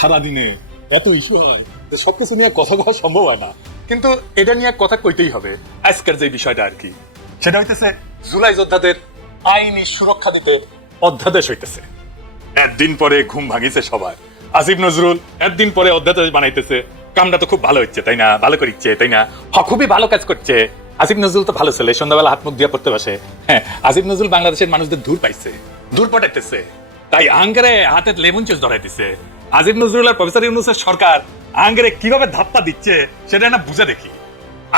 সারাদিনে এত ইস্যু হয় যে সবকিছু নিয়ে কথা কওয়া সম্ভব হয় না। কিন্তু এটা নিয়ে কথা কইতেই হবে আজকের যে বিষয়টা আর কি। সেটা হইতেছে জুলাই যোদ্ধাদের আইনি সুরক্ষা দিতে অধ্যাদেশ হইতেছে। একদিন পরে ঘুম ভাঙিছে সবার। আসিফ নজরুল একদিন পরে অধ্যাদেশ বানাইতেছে। কামটা তো খুব ভালো হচ্ছে তাই না? ভালো করিচ্ছে তাই না? হ, খুবই ভালো কাজ করছে। আসিফ নজরুল তো ভালো ছেলে সন্ধ্যাবেলা হাত মুখ দিয়ে পড়তে বসে। হ্যাঁ আসিফ নজরুল বাংলাদেশের মানুষদের দূর পাইছে দূর পটাইতেছে। তাই আঙ্গারে হাতে লেমন চুস ধরাইতেছে। আজিব নজরুল আর প্রফেসর ইউনুসের সরকার আঙ্গারে কীভাবে ধাপ্পা দিচ্ছে, সেটা না বুঝে দেখি।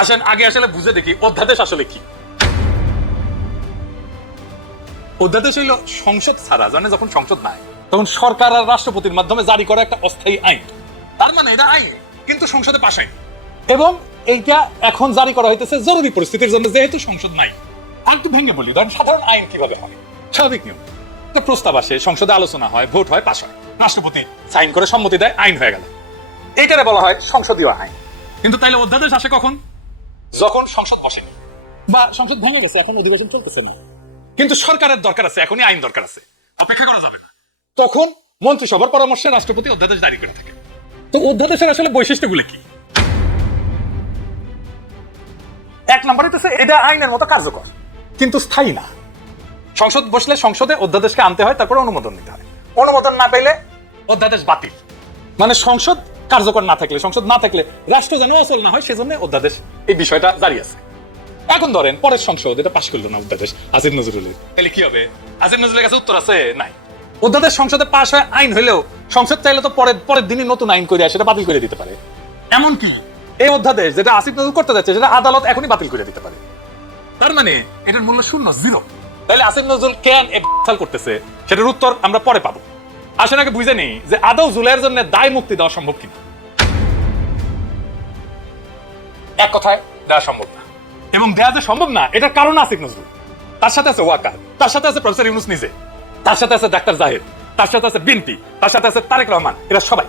আসেন, আগে আসলে বুঝে দেখি অধ্যাদেশ আসলে কি। অধ্যাদেশ হইল সংসদ ছাড়া জানে যখন সংসদ নাই, তখন সরকার আর রাষ্ট্রপতির মাধ্যমে জারি করা একটা অস্থায়ী আইন। তার মানে এটা আইন, কিন্তু সংসদে পাশ আইন এবং এইটা এখন জারি করা হইতেছে জরুরি পরিস্থিতির জন্য, যেহেতু সংসদ নাই। আর একটু ভেঙে বলি, ধরেন সাধারণ আইন কীভাবে হয়? স্বাভাবিক নিয়ম। প্রস্তাব আসে, সংসদে আলোচনা হয়, ভোট হয়, পাশ হয়। রাষ্ট্রপতি সাইন করে সম্মতি দেয় আইন হয়ে গেল। এইটারে বলা হয় সংসদীয় আইন। কিন্তু তাইলে অধ্যাদেশ আসে কখন? যখন সংসদ বসেনি বা সংসদ ভেঙে গেছে এখন অধিবেশন চলতেছে না। কিন্তু সরকারের দরকার আছে এখনই আইন দরকার আছে। অপেক্ষা করা যাবে না। তখন মন্ত্রিসভার পরামর্শে রাষ্ট্রপতি অধ্যাদেশ জারি করে থাকে। তো অধ্যাদেশের আসলে বৈশিষ্ট্যগুলো কি? এক নম্বরে এটা আইনের মতো কার্যকর কিন্তু স্থায়ী না। সংসদ বসলে সংসদে অধ্যাদেশকে আনতে হয় তারপরে অনুমোদন নিতে হয়। অনুমোদন না পেলে অধ্যাদেশ বাতিল। মানে সংসদ কার্যকর না থাকলে সংসদ না থাকলে রাষ্ট্র যেন অচল না হয় সেজন্য অধ্যাদেশ এই বিষয়টা জারি আছে। এখন ধরেন পরের সংসদ এটা পাশ করল না অধ্যাদেশ আসিফ নজরুলের তাহলে কি হবে? আসিফ নজরুলের কাছে উত্তর আছে নাই। অধ্যাদেশ সংসদে পাশ হয় আইন হলেও সংসদ চাইলে তো পরের পরের দিনই নতুন আইন করে সেটা বাতিল করে দিতে পারে। এমন কি? এই অধ্যাদেশ যেটা আসিফ নজরুল করতে যাচ্ছে সেটা আদালত এখনই বাতিল করে দিতে পারে। তার মানে এটার মূল্য শূন্য জিরো। তাহলে আসিফ নজরুল কেন এ সাল করতেছে? সেটার উত্তর আমরা পরে পাবো। আসেন আগে বুঝে নেই যে আদৌ জুলাইয়ের জন্য দায় মুক্তি দেওয়া সম্ভব কিনা। এক কথায়, দেওয়া সম্ভব না। এবং দেওয়া যে সম্ভব না, এটার কারণ আসিফ নজরুল। তার সাথে আছে ওয়াকার, তার সাথে আছে প্রফেসর ইউনুস নিজে, তার সাথে আছে ডাক্তার জাহেদ, তার সাথে আছে বিনতি, তার সাথে আছে তারেক রহমান, এরা সবাই।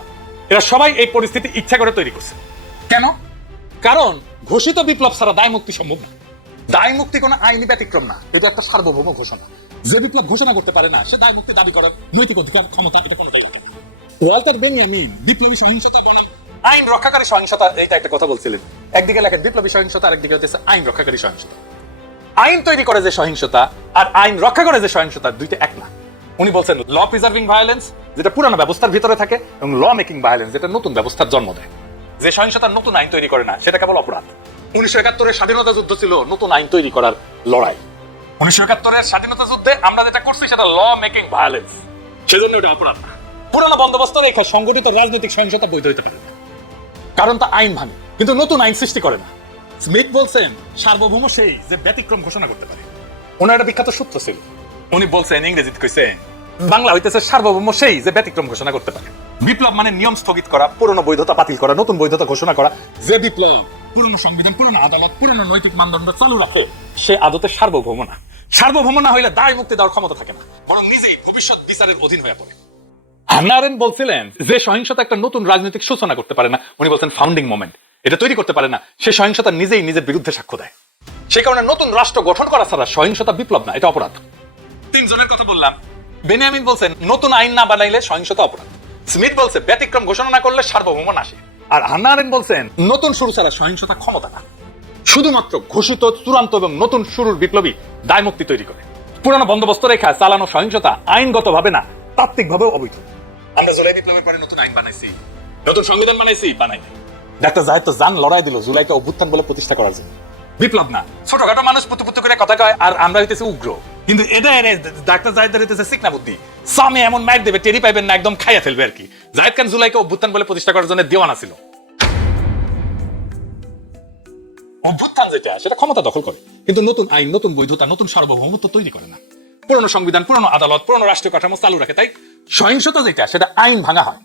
এরা সবাই এই পরিস্থিতি ইচ্ছা করে তৈরি করছে। কেন? কারণ ঘোষিত বিপ্লব ছাড়া দায় মুক্তি সম্ভব না। দায় মুক্তি কোনো আইনি ব্যতিক্রম না। এটা একটা সার্বভৌম ঘোষণা। যে বিপ্লব ঘোষণা করতে পারে না সে দায় মুক্তি দাবি করার নৈতিক অধিকার ক্ষমতা এটা কোনোটাই। ওয়াল্টার বেনিয়ামিন বিপ্লবী সহিংসতা আইন রক্ষাকারী সহিংসতা এইটা একটা কথা বলছিলেন। একদিকে লেখেন বিপ্লবী সহিংসতা আরেকদিকে হচ্ছে আইন রক্ষাকারী সহিংসতা। আইন তৈরি করে যে সহিংসতা আর আইন রক্ষা করে যে সহিংসতা দুইটা এক না। উনি বলছেন ল প্রিজার্ভিং ভায়োলেন্স যেটা পুরানো ব্যবস্থার ভিতরে থাকে এবং ল মেকিং ভায়োলেন্স যেটা নতুন ব্যবস্থার জন্ম দেয়। যে সহিংসতার নতুন আইন তৈরি করে না সেটা কেবল অপরাধ। উনিশশো একাত্তরের স্বাধীনতা যুদ্ধ ছিল নতুন আইন তৈরি করার লড়াই। উনিশশো একাত্তরের স্বাধীনতা যুদ্ধে আমরা যেটা করছি সেটা ল মেকিং ভায়োলেন্স সেজন্য ওটা অপরাধ। না পুরানো বন্দোবস্ত রেখা সংগঠিত রাজনৈতিক সহিংসতা বৈধ হইতে পারে। কারণ তা আইন ভাঙে কিন্তু নতুন আইন সৃষ্টি করে না। স্মিথ বলছেন সার্বভৌম সেই যে ব্যতিক্রম ঘোষণা করতে পারে। ওনার একটা বিখ্যাত সূত্র ছিল। উনি বলছেন ইংরেজিতে কইছেন বাংলা হইতেছে সার্বভৌম সেই যে ব্যতিক্রম ঘোষণা করতে পারে। বিপ্লব মানে নিয়ম স্থগিত করা পুরনো বৈধতা বাতিল করা নতুন বৈধতা ঘোষণা করা যে বিপ্লব পুরনো সংবিধান পুরনো আদালত পুরনো নৈতিক মানদণ্ড চালু রাখে। সে আদতে সার্বভৌম না। সার্বভৌম না হইলে দায় মুক্তি দেওয়ার ক্ষমতা থাকে না। বরং নিজেই ভবিষ্যৎ বিচারের অধীন হয়ে পড়ে। হান্না আরেন বলছিলেন যে সহিংসতা একটা নতুন রাজনৈতিক সূচনা করতে পারে না। উনি বলছেন ফাউন্ডিং মোমেন্ট এটা তৈরি করতে পারে না। সে সহিংসতা নিজেই নিজের বিরুদ্ধে সাক্ষ্য দেয়। সে কারণে নতুন রাষ্ট্র গঠন করা ছাড়া সহিংসতা বিপ্লব না। এটা অপরাধ। তিনজনের কথা বললাম। বেনিয়ামিন বলছেন নতুন আইন না বানাইলে সহিংসতা অপরাধ। স্মিথ বলছে ব্যতিক্রম ঘোষণা না করলে সার্বভৌম আসে। আর হান্না বলছেন, নতুন শুরু ছাড়া সহিংসতা ক্ষমতা না। শুধুমাত্র ঘোষিত, চূড়ান্ত এবং নতুন শুরুর বিপ্লবী দায় মুক্তি তৈরি করে। পুরানো বন্দোবস্ত রেখা, চালানো সহিংসতা আইনগতভাবে না, তাত্ত্বিকভাবেও অবৈধ। আমরা জুলাই বিপ্লবের পরে নতুন আইন বানাইছি, নতুন সংবিধান বানাইছি, বানাই ডাক্তার জাহেদ তো জান লড়াই দিল, জুলাইকে অভ্যুত্থান বলে প্রতিষ্ঠা করার জন্য। বিপ্লব না। ছোটখাটো মানুষ পুতু করে কথা কয়, আর আমরা হইতেছে উগ্র। কিন্তু এটা এনে ডাক্তার জাহেদের হইতেছে সিকনা বুদ্ধি। সামে এমন মাইক দেবে টেরি পাইবেন না, একদম খাইয়া ফেলবে আর কি। জাহেদ খান জুলাইকে অভ্যুত্থান বলে প্রতিষ্ঠা করার জন্য দেওয়ানা ছিল অভ্যুত্থান যেটা, সেটা ক্ষমতা দখল করে। কিন্তু নতুন আইন, নতুন বৈধতা, নতুন সার্বভৌমত্ব তৈরি করে না। পুরনো সংবিধান, পুরনো আদালত, পুরনো রাষ্ট্রীয় কাঠামো চালু রাখে। তাই সহিংসতা যেটা, সেটা আইন ভাঙা হয়।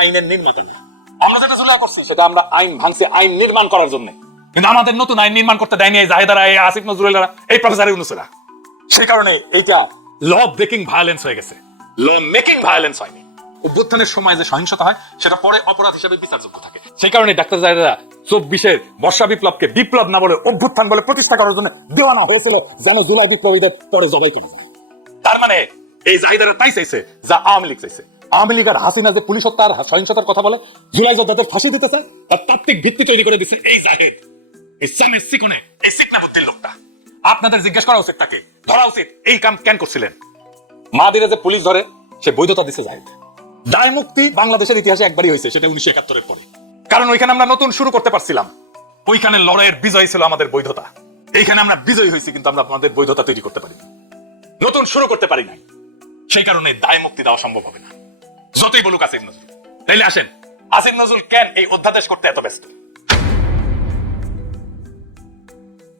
আইনের নির্মাতা নেই। আমরা যেটা জুলাই করছি, সেটা আমরা আইন ভাঙছি আইন নির্মাণ করার জন্য। কিন্তু আমাদের নতুন আইন নির্মাণ করতে দেয়নি এই জাহেদারা, এই আসিফ নজরুলেরা, এই প্রফেসর ইউনুসেরা। সে কারণে এইটা ল ব্রেকিং ভায়োলেন্স হয়ে গেছে। ল মেকিং ভায়োলেন্স হয়নি। অভ্যুত্থানের সময় যে সহিংসতা হয় সেটা পরে অপরাধ হিসেবে বিচারযোগ্য থাকে। সেই কারণে ডাক্তার জাহেদা চব্বিশের বর্ষা বিপ্লবকে বিপ্লব না বলে অভ্যুত্থান বলে প্রতিষ্ঠা করার জন্য দেওয়ানো হয়েছিল যেন জুলাই বিপ্লবীদের পরে জবাই করে তার মানে এই জাহিদারা তাই চাইছে যা আওয়ামী লীগ চাইছে। আওয়ামী লীগ আর হাসিনা যে পুলিশ হত্যা আর সহিংসতার কথা বলে জুলাই যোদ্ধাদের ফাঁসি দিতেছে তার তাত্ত্বিক ভিত্তি তৈরি করে দিচ্ছে এই জাহেদ। এই সামের সিকুনে এই সিকনা বুদ্ধির লোকটা। আপনাদের জিজ্ঞেস করা উচিত তাকে। ধরা উচিত। এই কাম কেন করছিলেন। মাদিরে যে পুলিশ ধরে, সে বৈধতা দিছে জাহেদ দায় মুক্তি বাংলাদেশের ইতিহাসে একবারই হয়েছে, সেটা উনিশশো একাত্তরের পরে। কারণ ওইখানে আমরা নতুন শুরু করতে পারছিলাম। ওইখানে লড়াইয়ের বিজয় ছিল আমাদের বৈধতা। এইখানে আমরা বিজয় হয়েছি, কিন্তু আমরা আমাদের বৈধতা তৈরি করতে পারিনি। নতুন শুরু করতে পারি নাই। সেই কারণে দায় মুক্তি দেওয়া সম্ভব হবে না। যতই বলুক আসিফ নজরুল। তাইলে আসেন। আসিফ নজরুল কেন এই অধ্যাদেশ করতে এত ব্যস্ত?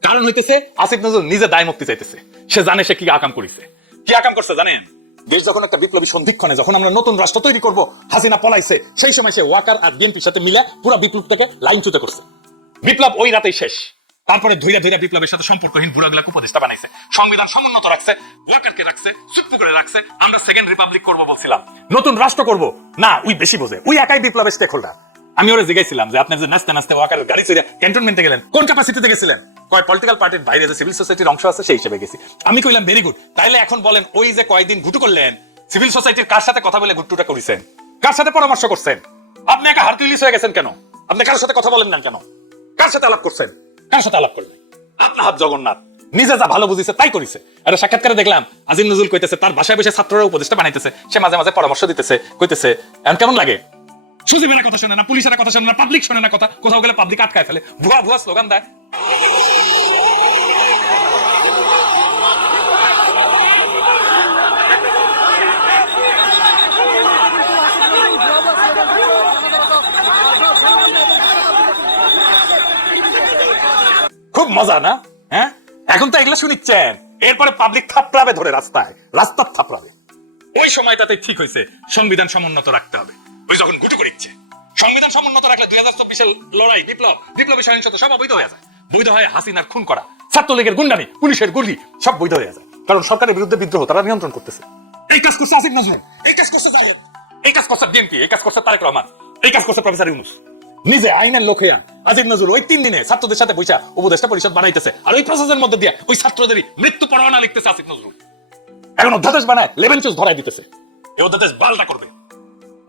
কারণ হইতেছে, আসিফ নজরুল নিজে দায় মুক্তি চাইতেছে। সে জানে সে কি আকাম করিছে। কি আকাম করছে জানেন? দেশ যখন একটা বিপ্লবী সন্ধিক্ষণে যখন আমরা নতুন রাষ্ট্র তৈরি করব, হাসিনা পলাইছে, সেই সময় সে ওয়াকার আর বিএনপির সাথে মিলে পুরো বিপ্লবটাকে লাইন চুতে করছে। বিপ্লব ওই রাতেই শেষ। তারপরে ধৈর্য ধৈর্য বিপ্লবের সাথে সম্পর্কহীন বুড়াগুলা উপদেষ্টা বানাইছে। সংবিধান সমুন্নত রাখছে, ওয়াকারকে রাখছে চুপ্পু করে রাখছে। আমরা সেকেন্ড রিপাবলিক করব বলছিলাম। নতুন রাষ্ট্র করব? না, উই বেশি বোঝে। উই একাই বিপ্লবের স্টেক হোল্ডার আমি ওরা জিজ্ঞাসিলাম যে, আপনি যে নাচতে নাচতে ওয়াকারের গাড়ি চড়ে ক্যান্টনমেন্টে গেলেন, কোন ক্যাপাসিটিতে গেছিলেন? কয় পলিটিক্যাল পার্টির বাইরে যে সিভিল সোসাইটির অংশ আছে, সেই হিসেবে গেছি। আমি কইলাম ভেরি গুড তাইলে এখন বলেন, ওই যে কয়দিন ঘুটু করলেন সিভিল সোসাইটির কার সাথে কথা বলে ঘুট্টুটা করেছেন? কার সাথে পরামর্শ করছেন? আপনি একা হারকিউলিস হয়ে গেছেন কেন? আপনি কার সাথে কথা বলেন না কেন? কার সাথে আলাপ করছেন? কার সাথে আলাপ করলেন? আপনার জগন্নাথ, নিজে যা ভালো বুঝিছে তাই করিছে। আর সাক্ষাৎকারে দেখলাম, আজিম নজরুল কইতেছে, তার বাসায় বসে ছাত্ররা উপদেষ্টা বানাইতেছে। সে মাঝে মাঝে পরামর্শ দিতেছে, কইতেছে, এখন কেমন লাগে? সুজিবেরা কথা শোনে না, পুলিশেরা কথা শোনে না পাবলিক শোনে না কথা, কোথাও গেলে পাবলিক আটকায় ফেলে। ভুয়া ভুয়া স্লোগান দেয়। খুব মজা, না? হ্যাঁ? এখন তো এগুলো শুনিচ্ছেন এরপরে পাবলিক থাপড়াবে ধরে রাস্তায়। রাস্তার থাপড়াবে। ওই সময়টাতে ঠিক হয়েছে। সংবিধান সমুন্নত রাখতে হবে। ওই যখন গুটু সংবিধান সমুন্নত রাখলে দুই হাজার চব্বিশের লড়াই বিপ্লব বিপ্লবী সহিংসতা সব অবৈধ হয়ে যায়। বৈধ হয় হাসিনার খুন করা ছাত্রলীগের গুন্ডামি পুলিশের গুলি সব বৈধ হয়ে যায়। কারণ সরকারের বিরুদ্ধে বিদ্রোহ তারা নিয়ন্ত্রণ করতেছে। এই কাজ করছে আসিফ নজরুল এই কাজ করছে জাহেদ এই কাজ করছে বিএনপি এই কাজ করছে তারেক রহমান এই কাজ করছে প্রফেসর ইউনুস। নিজে আইনের লোক হইয়া আজিম নজরুল ওই তিন দিনে ছাত্রদের সাথে বৈশা উপদেষ্টা পরিষদ বানাইতেছে আর ওই প্রসেসের মধ্যে দিয়ে ওই ছাত্রদেরই মৃত্যু পরোয়ানা লিখতেছে আসিফ নজরুল। এখন অধ্যাদেশ বানায় লেভেন চুজ ধরাই দিতেছে। এই অধ্যাদেশ বালটা করবে।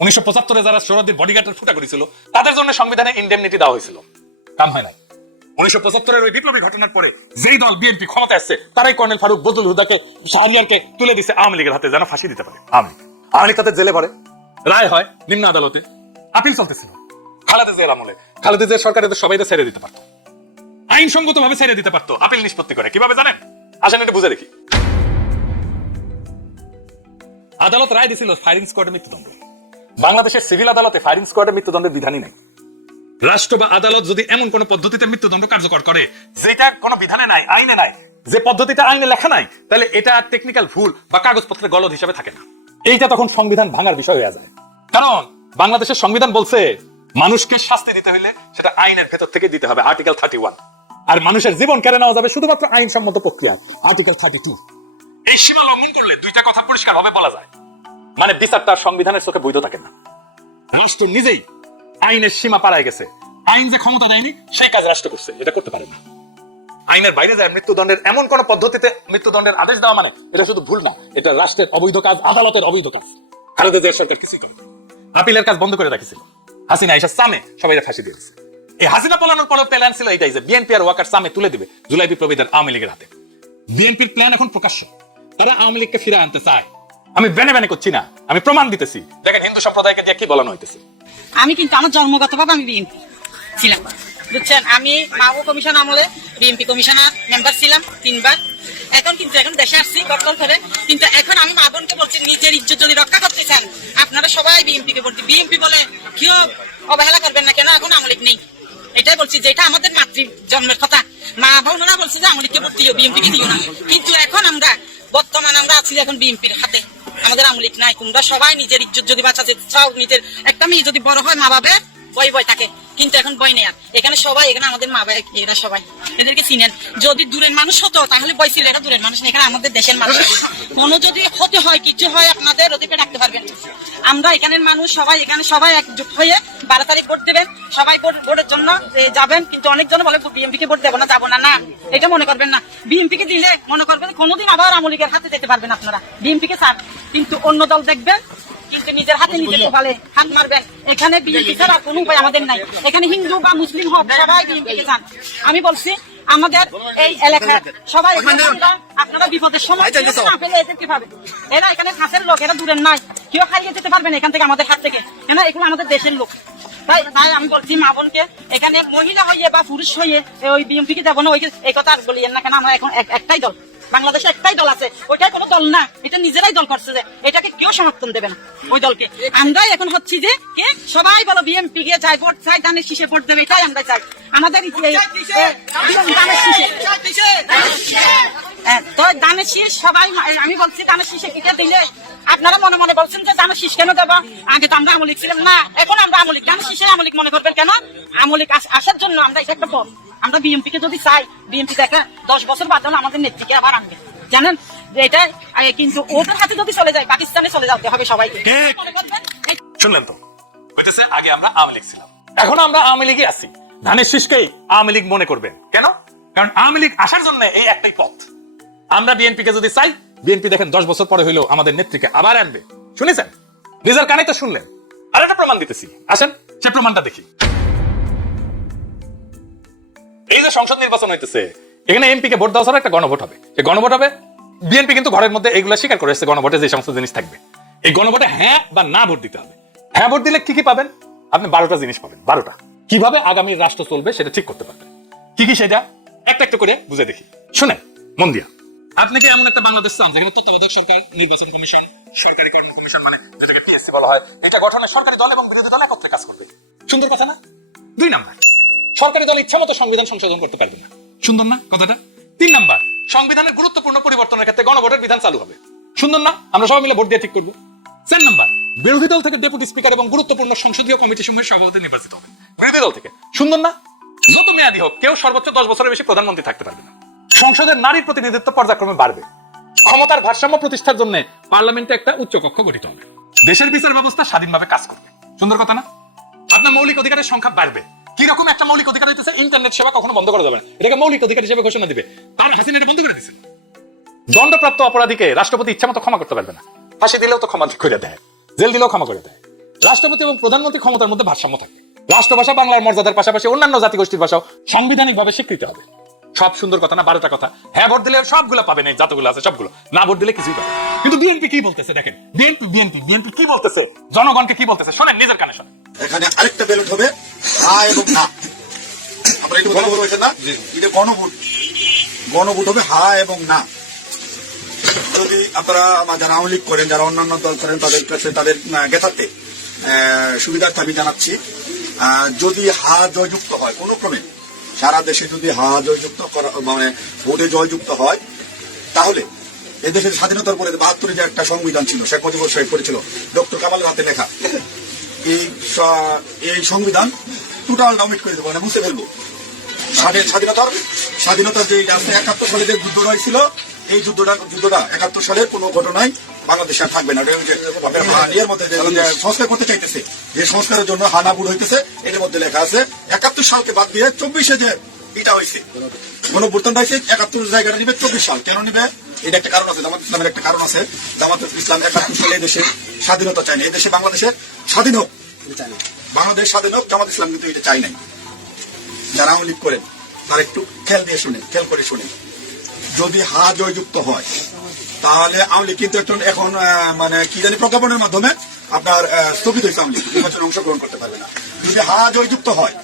উনিশশো পঁচাত্তরে যারা সরহদের বডিগার্ডের ফুটা করেছিল তাদের জন্য সংবিধানে ইন্ডেমনিটি দেওয়া হয়েছিল। কাম হয় নাই। উনিশশো পঁচাত্তরের ওই বিপ্লবী ঘটনার পরে যেই দল বিএনপি ক্ষমতা আসছে তারাই কর্নেল ফারুক বদুল হুদাকে শাহরিয়ারকে তুলে দিছে আওয়ামী লীগের হাতে যেন ফাঁসি দিতে পারে। আওয়ামী আওয়ামী লীগ তাদের জেলে পড়ে রায় হয় নিম্ন আদালতে। আপিল চলতেছিল। খালেদা জিয়ার আমলে। খালেদা জিয়ার সরকার এদের সবাই ছেড়ে দিতে পারতো। আইনসঙ্গত ভাবে ছেড়ে দিতে পারতো। আপিল নিষ্পত্তি করে। কীভাবে জানেন? আসেন এটা বুঝে দেখি। আদালত রায় দিছিল ফায়ারিং স্কোয়াডে মৃত্যুদণ্ড। বাংলাদেশের সিভিল আদালতে ফায়ারিং স্কোয়াডে মৃত্যুদণ্ডের বিধানই নাই। রাষ্ট্র বা আদালত যদি এমন কোন পদ্ধতিতে মৃত্যুদণ্ড কার্যকর করে যেটা কোনো বিধানে নাই আইনে নাই যে পদ্ধতিটা আইনে লেখা নাই তাহলে এটা টেকনিক্যাল ভুল বা কাগজপত্রের গলদ হিসাবে থাকে না। এইটা তখন সংবিধান ভাঙার বিষয় হয়ে যায়। কারণ বাংলাদেশের সংবিধান বলছে মানুষকে শাস্তি দিতে হলে সেটা আইনের ভেতর থেকে দিতে হবে আর্টিকেল থার্টি ওয়ান আর মানুষের জীবন কেড়ে নেওয়া যাবে শুধুমাত্র আইনসম্মত প্রক্রিয়া আর্টিকেল থার্টি টু এই সীমা লঙ্ঘন করলে দুইটা কথা পরিষ্কার হবে বলা যায়। মানে বিচার তার সংবিধানের চোখে বৈধ থাকে না। রাষ্ট্র নিজেই আইনের সীমা পাড়ায় গেছে। আইন যে ক্ষমতা দেয়নি, সেই কাজ রাষ্ট্র করছে, এটা করতে পারে না। আইনের বাইরে যায় মৃত্যুদণ্ডের এমন কোন পদ্ধতিতে মৃত্যুদণ্ডের আদেশ দেওয়া মানে এটা শুধু ভুল না, এটা রাষ্ট্রের অবৈধ কাজ, আদালতের অবৈধ কাজ। খালেদা জিয়ার সরকার কিছুই করে আপিলের কাজ বন্ধ করে রাখিছিল। হাসিনা এসে সামে সবাই ফাঁসি দিয়ে দিচ্ছে এই হাসিনা পলানোর পরেও প্ল্যান ছিল এটাই যে বিএনপি আর ওয়াকার সামে তুলে দিবে জুলাই বিপ্লবীদের আওয়ামী লীগের হাতে। বিএনপির প্ল্যান এখন প্রকাশ্য। তারা আওয়ামী লীগকে ফিরে আনতে চায়। আমি বেনে বেনে করছি না। আমি প্রমাণ দিতেছি। দেখেন, হিন্দু সম্প্রদায়কে দিয়ে কি বলানো হইতেছে? আমি কিন্তু আমার জন্মগতভাবে আমি বিএনপি ছিলাম। বুঝছেন? আমি মাও কমিশন আমলে বিএনপি কমিশনার মেম্বার ছিলাম তিনবার। এখন কিন্তু এখন দেশে আসছি গঠন করে। কিন্তু এখন আমি মা বোনকে বলছি, নিজের ইজ্জত যদি রক্ষা করতে চান, আপনারা সবাই বিএনপি কে ভোট বিএনপি বলে কেউ অবহেলা করবেন না, কেন? এখন আমলিক নেই। এটাই বলছি যে এটা আমাদের মাতৃ জন্মের কথা। মা বোনরা বলছে যে আমলিককে ভোট দিও বিএনপি কে দিও না। কিন্তু এখন আমরা, বর্তমান আমরা আছি এখন বিএনপির হাতে। আমাদের আমলিক নাই, তোমরা সবাই নিজের ইজ্জত যদি বাঁচাতে চাও, নিজের একটা মেয়ে যদি বড় হয় মা বাবা বই বই থাকে। কিন্তু এখন বই নেই আর। এখানে সবাই, এখানে আমাদের মা বাবা এরা সবাই। এদেরকে চিনেন। যদি দূরের মানুষ হতো, তাহলে বই ছিল, এরা দূরের মানুষ এখানে আমাদের দেশের মানুষ। কোনো যদি হতে হয়, কিছু হয়, আপনাদের ওদেরকে ডাকতে পারবেন। আমরা এখানের মানুষ, সবাই এখানে সবাই একজুট হয়ে বারো তারিখ ভোট দেবেন। সবাই ভোট, ভোটের জন্য যাবেন। কিন্তু অনেকজন বলে বিএমপি কে ভোট দেবো না, যাব না না। এটা মনে করবেন না। বিএমপি কে দিলে মনে করবেন, কোনোদিন আবার আমলিগের হাতে যেতে পারবেন আপনারা। বিএমপি কে চান। কিন্তু অন্য দল দেখবেন কিন্তু নিজের হাতে কপালে হাত মারবেন। এখানে বিএনপি ছাড়া কোনো উপায় আমাদের নাই। এখানে হিন্দু বা মুসলিম হোক সবাই বিএনপিকে চান। আমি বলছি আমাদের এই এলাকার সবাই আপনারা- বিপদের সময় না পেলে এদের কি পাবে এরা এখানে কাছের লোক এরা দূরের নাই। কেউ খাইয়ে যেতে পারবেন এখান থেকে আমাদের হাত থেকে। কেন? এগুলো আমাদের দেশের লোক। তাই তাই আমি বলছি মা বোনকে এখানে মহিলা হইয়ে বা পুরুষ হইয়ে ওই বিএমপি কে যাব না ওই এই কথা আর বলিয়েন না। কেন? আমরা এখন একটাই দল। বাংলাদেশে একটাই দল আছে ওইটাই কোনো দল না। এটা নিজেরাই দল করছে যে এটাকে কেউ সমর্থন দেবে না ওই দলকে। আমরাই এখন হচ্ছি যে কে? সবাই বলো বিএমপি কে চাই ভোট চাই দানের শীষে ভোট দেবে এটাই আমরা চাই। আমাদের দানের শীষে। তো দানের শীষ সবাই আমি বলছি দানের শীষে কিনে দিলে আপনারা মনে মনে বলছেন যে দানের শীষ কেন দেবা? আগে তো আমরা আমলিক ছিলাম। না এখন আমরা আমলিক। দানের শীষে আমলিক মনে করবেন কেন? আমলিক আস- আসার জন্য আমরা এটা একটা পথ। আমরা বিএমপি কে যদি চাই বিএমপি দেখা দশ বছর বাদ আমাদের নেত্রীকে আবার আনবে জানেন? এটা কিন্তু ওদের হাতে যদি চলে যায় পাকিস্তানে চলে যেতে হবে সবাইকে। শুনলেন তো? হইতেছে আগে আমরা আওয়ামী লীগ ছিলাম। এখন আমরা আওয়ামী লীগে আছি। ধানের শীষকেই আওয়ামী লীগ মনে করবেন। কেন? কারণ আওয়ামী লীগ আসার জন্য এই একটাই পথ। আমরা বিএনপি কে যদি চাই বিএনপি দেখেন দশ বছর পরে হইলেও আমাদের নেত্রীকে আবার আনবে। শুনেছেন? নিজের কানে তো শুনলেন। আর একটা প্রমাণ দিতেছি। আসেন সে প্রমাণটা দেখি। এই যে সংসদ নির্বাচন হইতেছে এখানে এমপি কে ভোট দেওয়া একটা গণভোট হবে। এই গণভোট হবে? বিএনপি কিন্তু ঘরের মধ্যে এগুলো স্বীকার করে এসেছে, গণভোটে যে সমস্ত জিনিস থাকবে। এই গণভোটে হ্যাঁ বা না ভোট দিতে হবে। হ্যাঁ ভোট দিলে কি কি পাবেন? আপনি বারোটা জিনিস পাবেন, বারোটা। কীভাবে আগামী রাষ্ট্র চলবে সেটা ঠিক করতে পারবেন। কি কি সেটা? একটা একটা করে বুঝে দেখি। শুনেন, মন দিয়া। আপনি কি এমন একটা বাংলাদেশ চান যেখানে তত্ত্বাবধায়ক সরকার, নির্বাচন কমিশন, সরকারি কর্ম কমিশন মানে যেটাকে পিএসসি বলা হয়, এটা গঠনে সরকারি দল এবং বিরোধী দল একত্রে কাজ করবে। সুন্দর কথা না? দুই নাম্বার, সরকারি দল ইচ্ছা মতো সংবিধান সংশোধন করতে পারবে না। সুন্দর না কথাটা? তিন নাম্বার, সংবিধানের গুরুত্বপূর্ণ পরিবর্তনের ক্ষেত্রে গণভোটের বিধান চালু হবে। সুন্দর না? আমরা সবাই মিলে ভোট দিয়ে ঠিক করব। চার নাম্বার, বিরোধী দল থেকে ডেপুটি স্পিকার এবং গুরুত্বপূর্ণ সংসদীয় কমিটি সমূহের সভাপতি নির্বাচিত হবে বিরোধী দল থেকে। সুন্দর না? যত মেয়াদী হোক, কেউ সর্বোচ্চ দশ বছরের বেশি প্রধানমন্ত্রী থাকতে পারবে না। সংসদের নারীর প্রতিনিধিত্ব পর্যায়ক্রমে বাড়বে। ক্ষমতার ভারসাম্য প্রতিষ্ঠার জন্য পার্লামেন্টে একটা উচ্চ কক্ষ গঠিত হবে। দেশের বিচার ব্যবস্থা স্বাধীনভাবে কাজ করবে। সুন্দর কথা না? আপনার মৌলিক অধিকারের সংখ্যা বাড়বে। কীরকম একটা মৌলিক অধিকার হইতেছে? ইন্টারনেট সেবা কখনো বন্ধ করা যাবে না। এটাকে মৌলিক অধিকার হিসেবে ঘোষণা দিবে। তার হাসিনা এটা বন্ধ করে দিছে। দণ্ডপ্রাপ্ত অপরাধীকে রাষ্ট্রপতি ইচ্ছা মতো ক্ষমা করতে পারবে না। ফাঁসি দিলেও তো ক্ষমা করে দেয়। জেল দিলেও ক্ষমা করে দেয়। রাষ্ট্রপতি এবং প্রধানমন্ত্রী ক্ষমতার মধ্যে ভারসাম্য থাকবে রাষ্ট্রভাষা বাংলার মর্যাদার পাশাপাশি অন্যান্য জাতিগোষ্ঠীর ভাষাও সাংবিধানিকভাবে স্বীকৃত হবে। সব সুন্দর কথা না, বারোটা কথা। হ্যাঁ ভোট দিলে সবগুলো পাবেন এই যতগুলো আছে সবগুলো। না ভোট দিলে কিছুই পাবে না। কিন্তু বিএনপি কি বলতেছে দেখেন? বিএনপি বিএনপি বিএনপি কি বলতেছে? জনগণকে কি বলতেছে? শোনেন, নিজের কানে শোনেন। এখানে আরেকটা ব্যালট হবে। হা এবং না। আমরা এটা গণভোট হয়েছে না? এটা গণভোট গণভোট হবে হা এবং না। যদি আপনারা যারা আওয়ামী লীগ করেন যারা অন্যান্য দল করেন তাদের কাছে তাদের আহ, সুবিধার্থে আমি জানাচ্ছি যদি হা জয়যুক্ত হয় কোনো ক্রমে সারা দেশে যদি হা জয়যুক্ত করা মানে ভোটে জয়যুক্ত হয় তাহলে এদেশের স্বাধীনতার পরে বাহাত্তরে যে একটা সংবিধান ছিল শেখ মুজিবুর সাহেব করেছিল ডক্টর কামালের হাতে লেখা। এই এই সংবিধান টোটাল ডাউমিট করে দেবো মানে মুছে ফেলব স্বাধীন স্বাধীনতার স্বাধীনতার যে আছে একাত্তর সালে যে যুদ্ধ হয়েছিল, এই যুদ্ধটা যুদ্ধটা একাত্তর সালের কোনো ঘটনায় বাংলাদেশে আর থাকবে না। হানিয়ার মধ্যে সংস্কার করতে চাইতেছে, যে সংস্কারের জন্য হানাবুর হইতেছে এর মধ্যে লেখা আছে, একাত্তর সালকে বাদ দিয়ে চব্বিশে যে এটা হয়েছে গণভুত্থানটা হয়েছে, একাত্তর জায়গাটা নিবে চব্বিশ সাল। কেন নিবে? এটা একটা কারণ আছে, জামাত ইসলামের একটা কারণ আছে। জামাত ইসলাম একাত্তর সালে দেশে স্বাধীনতা চায় না। এদেশে বাংলাদেশে স্বাধীন হোক। বাংলাদেশ স্বাধীন হোক, জামাত ইসলাম কিন্তু এটা চাই নাই। যারা আওয়ামী করেন, তারা একটু খেয়াল দিয়ে শুনে খেয়াল করে শুনে যদি হা জয়যুক্ত হয়, তাহলে আওয়ামী কিন্তু একটু এখন মানে কি জানি প্রজ্ঞাপনের মাধ্যমে আপনার স্থগিত হয়েছে আওয়ামী লীগ। নির্বাচনে অংশগ্রহণ করতে পারবে না। যদি হা জয়যুক্ত হয়,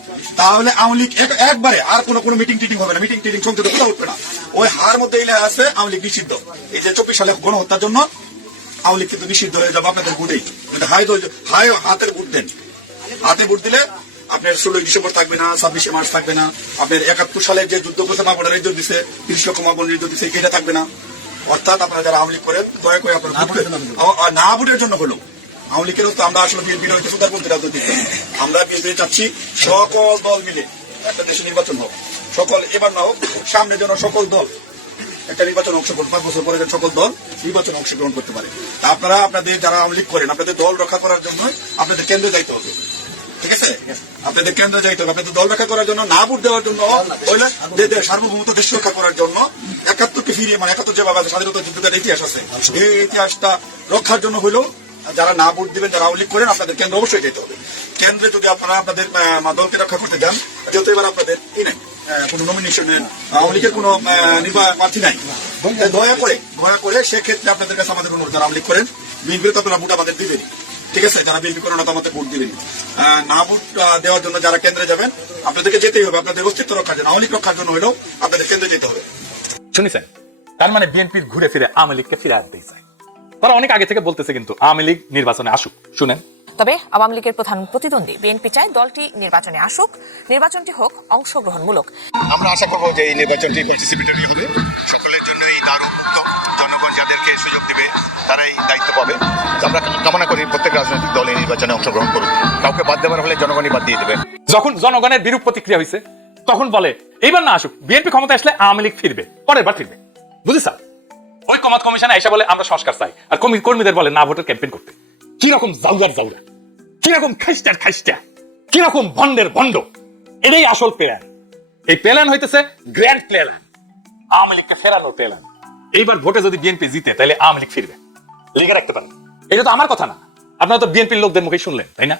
তাহলে আওয়ামী লীগ একবারে আর কোনো কোনো মিটিং টিটিং হবে না। মিটিং টিটিং সংসদে কোথাও উঠবে না। ওই হার মধ্যে এলে আছে আওয়ামী লীগ নিষিদ্ধ। এই যে চব্বিশ সালে গণহত্যার জন্য আওয়ামী লীগ কিন্তু নিষিদ্ধ হয়ে যাবে আপনাদের কিন্তু হাই হাই হাতের ভোট দেন। হাতে ভোট দিলে আপনার ষোলোই ডিসেম্বর থাকবে না ছাব্বিশে মার্চ থাকবে না আপনার একাত্তর সালে যে যুদ্ধ করছে মা বোনের রেডিও দিছে তিরিশ লক্ষ মা বোনের রেডিও দিছে এটা থাকবে না। অর্থাৎ আপনারা যারা আওয়ামী লীগ করেন দয়া করে আপনারা না ভোটের জন্য হলো। আওয়ামী লীগেরও তো আমরা আসলে বিএনপি হইতে সুতারপন্থী রাজনৈতিক আমরা বিএনপি চাচ্ছি সকল দল মিলে একটা দেশে নির্বাচন হোক। সকল এবার না হোক সামনে যেন সকল দল একটা নির্বাচন অংশগ্রহণ পাঁচ বছর পরে সকল দল নির্বাচন অংশগ্রহণ করতে পারে। তা আপনারা আপনাদের যারা আওয়ামী লীগ করেন আপনাদের দল রক্ষা করার জন্য আপনাদের কেন্দ্রে যাইতে হবে। আপনাদের কেন্দ্রে যাইতে হবে আপনাদের দল রক্ষা করার জন্য না ভোট দেওয়ার জন্য সার্বভৌমত্ব দেশ রক্ষা করার জন্য একাত্তরকে ফিরিয়ে মানে একাত্তর যেভাবে আছে স্বাধীনতা যুদ্ধের ইতিহাস আছে এই ইতিহাসটা রক্ষার জন্য হইলেও যারা না ভোট দিবেন যারা লীগ করেন আপনাদের কেন্দ্র অবশ্যই যেতে হবে। কেন্দ্রে যদি আপনারা আপনাদের দলকে রক্ষা করতে যান যেহেতু এবার আপনাদের ই নাই কোনো নমিনেশনের আওয়ামী লীগের কোনো আহ, নির্বা- প্রার্থী নাই। দয়া করে দয়া করে সেক্ষেত্রে আপনাদের কাছে আমাদের অনুরোধ আওয়ামী লীগ করেন বিএনপির তো আপনারা ভোট আমাদের দিবেনই। ঠিক আছে, যারা বিএনপি করেন আমাদের ভোট দিবেন। না ভোট দেওয়ার জন্য যারা কেন্দ্রে যাবেন, আপনাদেরকে যেতেই হবে, আপনাদের অস্তিত্ব রক্ষার জন্য, আওয়ামী রক্ষার জন্য হলেও আপনাদের কেন্দ্রে যেতে হবে। শুনেছেন? তার মানে বিএনপির ঘুরে ফিরে আওয়ামী লীগকে ফিরে আনতে চায়। তারা অনেক আগে থেকে বলতেছে কিন্তু আওয়ামী লীগ নির্বাচনে আসুক। শুনেন। তবে আওয়ামী লীগের প্রধান প্রতিদ্বন্দ্বী বিএনপি চায় দলটি নির্বাচনে আসুক। নির্বাচনটি হোক অংশগ্রহণমূলক। আমরা আশা করব যে এই নির্বাচনটি পার্টিসিপেটরি হবে। সকলের জন্যই দারুণ উত্তম জনগণ যাদেরকে সুযোগ দেবে তারাই দায়িত্ব পাবে। আমরা কামনা করি প্রত্যেক রাজনৈতিক দল এই নির্বাচনে অংশগ্রহণ করুক। কাউকে বাদ দেওয়ার হলে জনগণই বাদ দিয়ে দেবে। যখন জনগণের বিরূপ প্রতিক্রিয়া হয়েছে তখন বলে এইবার না আসুক। বিএনপি ক্ষমতা আসলে আওয়ামী লীগ ফিরবে। পরের বার ফিরবে। বুঝিস ওই কমাত কমিশনে এসে বলে আমরা সংস্কার চাই। আর কর্মী- কর্মীদের বলে না ভোটের ক্যাম্পেইন করতে। কীরকম জাউরার জাউরা? কীরকম খাইস্টার খাইস্টা কীরকম ভন্ডের ভন্ড এটাই আসল প্ল্যান। এই প্ল্যান হইতেছে গ্র্যান্ড প্ল্যান। আওয়ামী লীগকে ফেরানোর প্ল্যান। এইবার ভোটে যদি বিএনপি জিতে, তাহলে আওয়ামী লীগ ফিরবে। লিখে রাখতে পারেন। এটা তো আমার কথা না। আপনারা তো বিএনপির লোকদের মুখে শুনলেন, তাই না?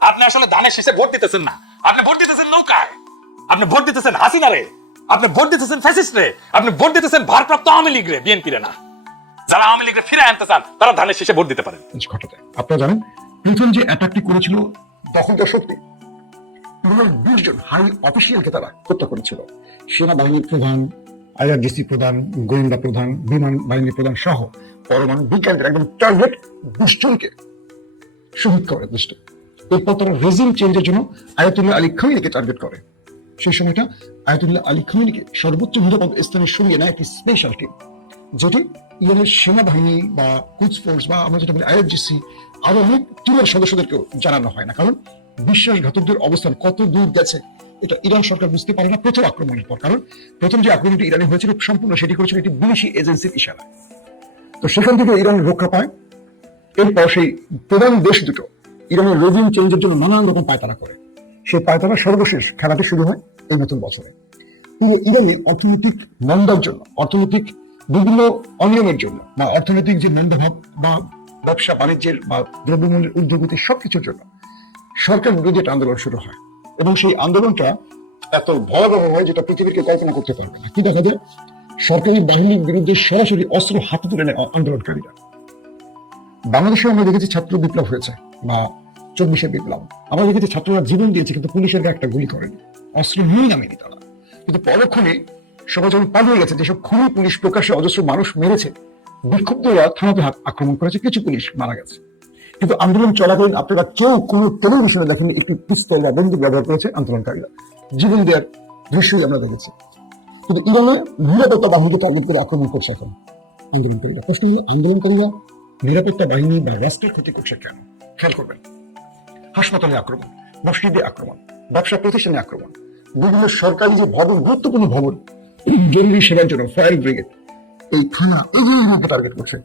আপনি আসলে ধানের শীষে ভোট দিতেছেন না। আপনি ভোট দিতেছেন নৌকায়। আপনি ভোট দিতেছেন হাসিনা রে আপনি ভোট দিতেছেন ফ্যাসিস্ট রে। আপনি ভোট দিতেছেন ভারপ্রাপ্ত আওয়ামী লীগ রে বিএনপি রে না। যারা আওয়ামী লীগরে ফিরে আনতে চান, তারা ধানের শীষে ভোট দিতে পারেন। ঘটাতে আপনারা জানেন, প্রথম যে অ্যাটাকটি করেছিল দখলদার শক্তি বিশ জন হাই অফিসিয়ালকে তারা হত্যা করেছিল। সেনাবাহিনীর প্রধান আইআরডিসি প্রধান, গোয়েন্দা প্রধান, বিমান বাহিনীর প্রধান সহ পরমাণু বিজ্ঞানীদের একদম টার্গেট শহীদ করে দৃষ্ট এরপর তারা রেজিম চেঞ্জের জন্য আয়াতুল্লাহ আলী খামিনীকে টার্গেট করে। সেই সময়টা আয়াতুল্লাহ আলী খামিনীকে সর্বোচ্চ নিরাপদ স্থানে সরিয়ে নেয় একটি স্পেশাল টিম যেটি ইরানের সেনাবাহিনী বা কুচ ফোর্স বা আমরা যেটা বলি আইআরজিসি আরও অনেক টিমের সদস্যদেরকেও জানানো হয় না। কারণ বিশ্বাসঘাতকদের অবস্থান কত দূর গেছে, এটা ইরান সরকার বুঝতে পারে না প্রথম আক্রমণের পর। কারণ প্রথম যে আক্রমণটি ইরানে হয়েছিল, সম্পূর্ণ সেটি করেছিল একটি বিদেশি এজেন্সির ইশারা। তো সেখান থেকে ইরান রক্ষা পায়। এরপর সেই প্রধান দেশ দুটো, ইরানের রেজিম চেঞ্জের জন্য নানান রকম পায়তারা করে। সেই পায়তারা সর্বশেষ খেলাটি শুরু হয় এই নতুন বছরে। পুরো ইরানে অর্থনৈতিক মন্দার জন্য, অর্থনৈতিক বিভিন্ন অনিয়মের জন্য বা অর্থনৈতিক যে মন্দভাব বা ব্যবসা বাণিজ্যের বা দ্রব্যমূল্যের ঊর্ধ্বগতি সবকিছুর জন্য সরকার বিরোধী আন্দোলন শুরু হয়। এবং সেই আন্দোলনটা এত ভয়াবহ হয় যেটা পৃথিবীকে কল্পনা করতে পারবে না। কি দেখা যায়? সরকারি বাহিনীর বিরুদ্ধে সরাসরি অস্ত্র হাতে তুলে নেয় আন্দোলনকারীরা। বাংলাদেশে আমরা দেখেছি ছাত্র বিপ্লব হয়েছে বা চব্বিশে বিপ্লব। আমরা দেখেছি ছাত্ররা জীবন দিয়েছে কিন্তু পুলিশের একটা গুলি করেনি। অস্ত্র নিয়ে নামেনি তারা। কিন্তু পরক্ষণে সবাই যখন পালিয়ে গেছে, যেসব খুনি পুলিশ প্রকাশ্যে অজস্র মানুষ মেরেছে, বিক্ষুব্ধরা থানাতে আক্রমণ করেছে, কিছু পুলিশ মারা গেছে। কিন্তু আন্দোলন চলাকালীন আপনারা কেউ কোনো টেলিভিশনে দেখেন একটি পিস্তল বা বন্দুক ব্যবহার করেছে আন্দোলনকারীরা। জীবন দেওয়ার দৃশ্যই আমরা দেখেছি। কিন্তু ইরানে নিরাপত্তা বাহিনীকে টার্গেট করে আক্রমণ করছে এখন আন্দোলনকারীরা। প্রশ্ন হলো, আন্দোলনকারীরা নিরাপত্তা বাহিনী বা রাষ্ট্রের ক্ষতি করছে কেন? খেয়াল করবেন, হাসপাতালে আক্রমণ, মসজিদে আক্রমণ, ব্যবসা প্রতিষ্ঠানে আক্রমণ, বিভিন্ন সরকারি যে ভবন, গুরুত্বপূর্ণ ভবন জরুরি সেবার জন্য ফায়ার ব্রিগেড এই থানা এগুলোকে টার্গেট করছে।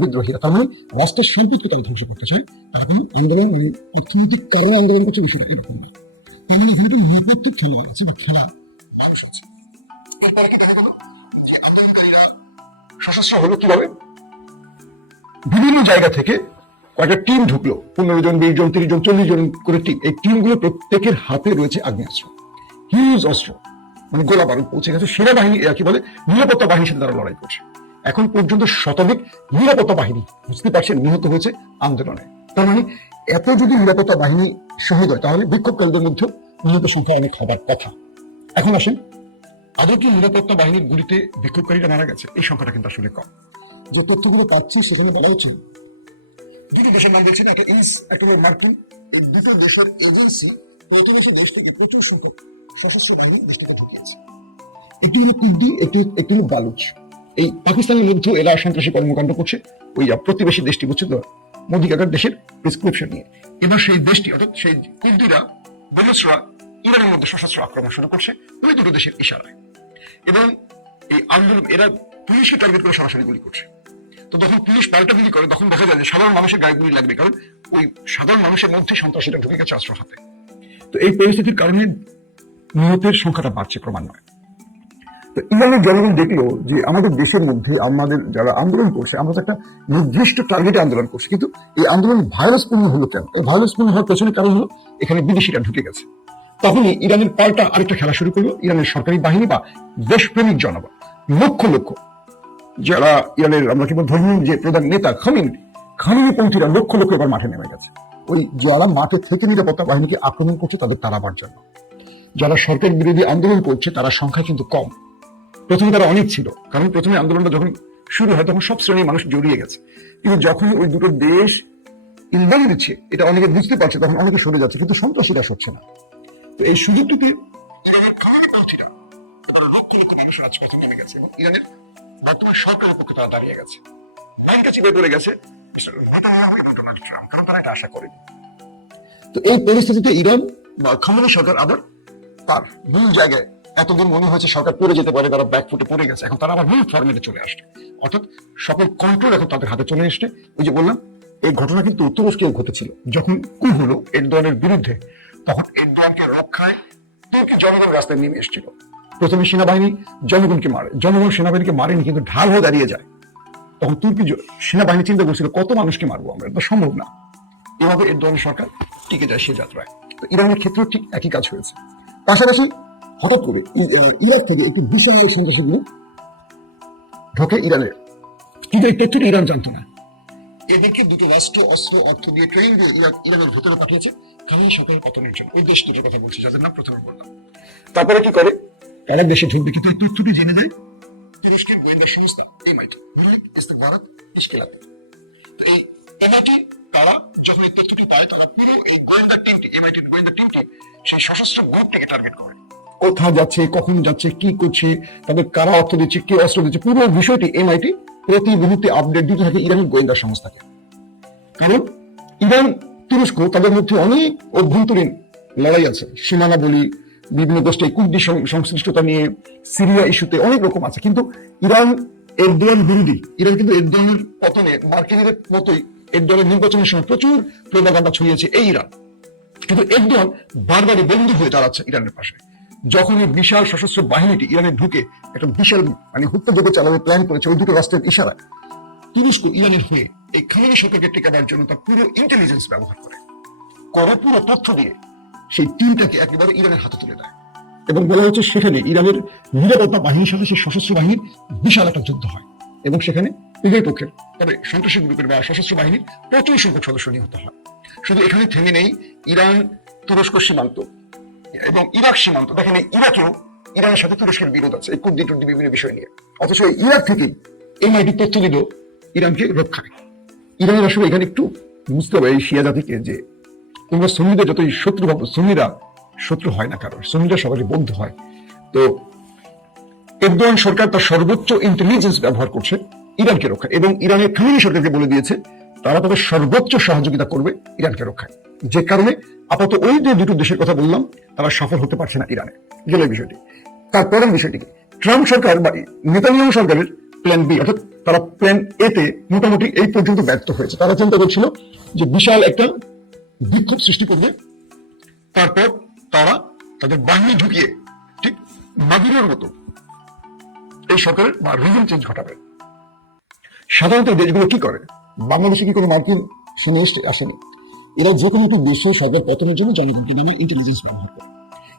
বিদ্রোহীরা। তার মানে রাষ্ট্রের সম্পদকে তারা ধ্বংস করতে চায়। তারা আন্দোলন মানে অর্থনৈতিক কারণে আন্দোলন করছে বিষয়টা এরকম না। তার মানে এখানে একটা নৈতিক খেলা আছে বা খেলা সশস্ত্র হলো কীভাবে? বিভিন্ন জায়গা থেকে কয়েকটা টিম ঢুকলো। পনেরো জন, বিশ জন, তিরিশ জন, চল্লিশ জন করে টিম এই টিমগুলো প্রত্যেকের হাতে রয়েছে আগ্নেয়াস্ত্র। হিউজ অস্ত্র। মানে গোলা বারুদ পৌঁছে গেছে। সেনাবাহিনী কি বলে, নিরাপত্তা বাহিনীর সাথে তারা লড়াই করছে। এখন পর্যন্ত শতাধিক নিরাপত্তা বাহিনী বুঝতে পারছেন, নিহত হয়েছে আন্দোলনে। তার মানে এত যদি নিরাপত্তা বাহিনী শহীদ হয়, তাহলে বিক্ষোভকারীদের মধ্যে নিহত সংখ্যা অনেক হবার কথা। এখন আসেন, আদৌ কি নিরাপত্তা বাহিনীর গুলিতে বিক্ষোভকারীরা মারা গেছে? এই সংখ্যাটা কিন্তু আসলে কম। যে তথ্যগুলো পাচ্ছি, সেখানে বলা হচ্ছে, দুটো দেশের নাম বলছি না, একটা ইস একেবারে মার্কিন। এই দুটো দেশের এজেন্সি, প্রতি বছর দেশ থেকে প্রচুর সংখ্যক সশস্ত্র বাহিনী দেশটিতে ঢুকিয়েছে। একটি হলো কুর্দি একটি একটি হলো বালুচ। এই পাকিস্তানের মধ্যেও এরা সন্ত্রাসী কর্মকাণ্ড করছে। ওই প্রতিবেশী দেশটি বুঝছে তো মোদী কাকার দেশের প্রেসক্রিপশন নিয়ে। এবার সেই দেশটি, অর্থাৎ সেই কুর্দিরা বলুচরা, ইরানের মধ্যে সশস্ত্র আক্রমণ শুরু করছে। ওই দুটো দেশের ইশারায়। এবং এই আন্দোলন, এরা পুলিশকে টার্গেট করে সরাসরি গুলি করছে। তো যখন পুলিশ পাল্টা গুলি করে, তখন দেখা যায় যে সাধারণ মানুষের গায়ে গুলি লাগবে। কারণ ওই সাধারণ মানুষের মধ্যে সন্ত্রাসীরা ঢুকে গেছে অস্ত্র হাতে। তো এই পরিস্থিতির কারণে নিহতের সংখ্যাটা বাড়ছে ক্রমান্বয়ে। তো ইরানের জনগণ দেখল যে আমাদের দেশের মধ্যে আমাদের যারা আন্দোলন করছে, আমরা তো একটা নির্দিষ্ট টার্গেটে আন্দোলন করছি। কিন্তু এই আন্দোলন ভাইরাসপূর্ণ হলো কেন? এই ভাইরাসপূর্ণ হওয়ার পেছনে কারণ হলো এখানে বিদেশিরা ঢুকে গেছে। তখনই ইরানের পাল্টা আরেকটা খেলা শুরু করল, ইরানের সরকারি বাহিনী বা দেশপ্রেমিক জনগণ। লক্ষ লক্ষ যারা ইরানের, আমরা কি ধর্মীয় যে প্রধান নেতা খামিনি খামিনি পন্থীরা লক্ষ লক্ষ এবার মাঠে নেমে গেছে। ওই যারা মাঠে থেকে নিরাপত্তা বাহিনীকে আক্রমণ করছে, তাদের তাড়াবার জন্য। যারা সরকার বিরোধী আন্দোলন করছে, তারা সংখ্যা কিন্তু কম। প্রথমে তারা অনেক ছিল, কারণ প্রথমে আন্দোলনটা যখন শুরু হয়, তখন সব শ্রেণির মানুষ জড়িয়ে গেছে। কিন্তু যখন ওই দুটো দেশ ইন্ধন দিচ্ছে এটা অনেকে বুঝতে পারছে, তখন অনেকে সরে যাচ্ছে, কিন্তু সন্ত্রাসীরা সরছে না। তো এই সুযোগটিতে তো এই পরিস্থিতিতে ইরান বা খামানি সরকার আবার তার মূল জায়গায় এতদিন মনে হয়েছে সরকার পড়ে যেতে পারে, তারা ব্যাক ফুটে পড়ে গেছে। এখন তারা আবার মূল ফর্মেটে চলে আসছে। অর্থাৎ সকল কন্ট্রোল এখন তাদের হাতে চলে এসছে। ওই যে বললাম, এই ঘটনা কিন্তু তুরস্কেও ঘটেছিল। যখন কু হলো এরদোয়ানের বিরুদ্ধে, তখন এরদোয়ানকে রক্ষায় তুর্কি জনগণ রাস্তায় নেমে এসেছিল। প্রথমে সেনাবাহিনী, জনগণকে মারে। জনগণ সেনাবাহিনীকে মারেনি, কিন্তু ঢাল হয়ে দাঁড়িয়ে যায়। তখন তুর্কি সেনাবাহিনী চিন্তা করছিল, কত মানুষকে মারবো আমরা? তো সম্ভব না। এভাবে এরদোয়ানের সরকার টিকে যায় সে যাত্রায়। তো ইরানের ক্ষেত্রেও ঠিক একই কাজ হয়েছে। পাশাপাশি হঠাৎ করে ইরাক থেকে একটি বিশাল সন্ত্রাসী গ্রুপ ঢোকে ইরানের। কিন্তু এই তথ্যটা ইরান জানতো না। এদিকে দুটো রাষ্ট্র অস্ত্র অর্থ দিয়ে ট্রেন দিয়ে ইরাক ইরানের ভেতরে পাঠিয়েছে। খালি সরকারের পতনের জন্য ওই দেশ দুটোর কথা বলছি যাদের নাম প্রথমে বললাম। তারপরে কি করে? তারা দেশে ঢুকবে কিন্তু এই তথ্যটি জেনে দেয় তুরস্কের গোয়েন্দা সংস্থা এমআইটি মিলিক ইস্তেকবারাত ইশকেলাতে তো এই এমআইটি তারা যখন এই তথ্যটি পায় তারা পুরো এই গোয়েন্দা টিমটি এমআইটির গোয়েন্দা টিমটি সেই সশস্ত্র টার্গেট করে। কোথায় যাচ্ছে, কখন যাচ্ছে, কি করছে, তাদের কারা অর্থ দিচ্ছে, কে অস্ত্র দিচ্ছে, পুরো বিষয়টি এমআইটি প্রতি মুহূর্তে আপডেট দিতে থাকে গোয়েন্দা সংস্থাকে। কারণ ইরান, তুরস্ক তাদের মধ্যে অনেক অভ্যন্তরীণ লড়াই আছে। সীমানা বলি, বিভিন্ন গোষ্ঠী, কুর্দি সংশ্লিষ্টতা নিয়ে, সিরিয়া ইস্যুতে অনেক রকম আছে। কিন্তু ইরান, এরদোয়ান বিরোধী, ইরান কিন্তু এরদোয়ানের পতনে মার্কিনের মতোই এরদোয়ানের নির্বাচনের সময় প্রচুর প্রোপাগান্ডা ছড়িয়েছে এই ইরান। কিন্তু এরদোয়ান বারবারই বন্ধু হয়ে দাঁড়াচ্ছে ইরানের পাশে। যখন এই বিশাল সশস্ত্র বাহিনীটি ইরানে ঢুকে একটা বিশাল মানে হত্যাযোগ্য চালাবে প্ল্যান করেছে, ওই দুটো রাষ্ট্রের ইশারায়। তুরস্ক ইরানের হয়ে এই খামেনি সরকারকে টেকাবার জন্য তার পুরো ইন্টেলিজেন্স ব্যবহার করে। করে পুরো তথ্য দিয়ে সেই টিমটাকে একেবারে ইরানের হাতে তুলে দেয়। এবং বলা হচ্ছে সেখানে ইরানের নিরাপত্তা বাহিনীর সাথে সেই সশস্ত্র বাহিনীর বিশাল একটা যুদ্ধ হয়। এবং সেখানে উভয় পক্ষের তবে সন্ত্রাসী গ্রুপের বা সশস্ত্র বাহিনীর প্রচুর সংখ্যক সদস্য নিহত হয়। শুধু এখানে থেমে নেই ইরান তুরস্ক সীমান্ত। এবং ইরাক সীমান্ত, দেখেন ইরাকেও ইরানের সাথে তুরস্কের বিরোধ আছে, এই কুর্দি টুর্দি বিভিন্ন বিষয় নিয়ে। অথচ এই ইরাক থেকেই এমআইটি তথ্য দিল ইরানকে রক্ষায়। ইরানের আসলে এখানে একটু বুঝতে হবে, এই শিয়া জাতিকে যে তোমরা সুন্নিদের যতই শত্রু ভাবো সুন্নিরা শত্রু হয় না কারণ সুন্নিরা সবারই বন্ধু হয়। তো এরদোয়ান সরকার তার সর্বোচ্চ ইন্টেলিজেন্স ব্যবহার করছে। ইরানকে রক্ষা এবং ইরানের খামিনি সরকারকে বলে দিয়েছে, তারা তাদের সর্বোচ্চ সহযোগিতা করবে ইরানকে রক্ষায়। যে কারণে আপাতত ওই যে দুটো দেশের কথা বললাম, তারা সফল হতে পারছে না ইরানে। গেল বিষয়টি। তার প্রধান বিষয়টিকে, ট্রাম্প সরকার বা নেতানিয়াহু সরকারের প্ল্যান বি অর্থাৎ তারা প্ল্যান এ তে মোটামুটি এই পর্যন্ত ব্যর্থ হয়েছে। তারা চিন্তা করছিল যে বিশাল একটা বিক্ষোভ সৃষ্টি করবে, তারপর তারা তাদের বাহিনী ঢুকিয়ে ঠিক মাদুরের মতো এই সরকারের বা রিজন চেঞ্জ ঘটাবে। সাধারণত দেশগুলো কি করে? বাংলাদেশে কি কোনো মার্কিন সেনে আসেনি? এরা যে কোনো একটি দেশে সরকার পতনের জন্য জনগণকে নামা ইন্টেলিজেন্স ব্যবহার করে।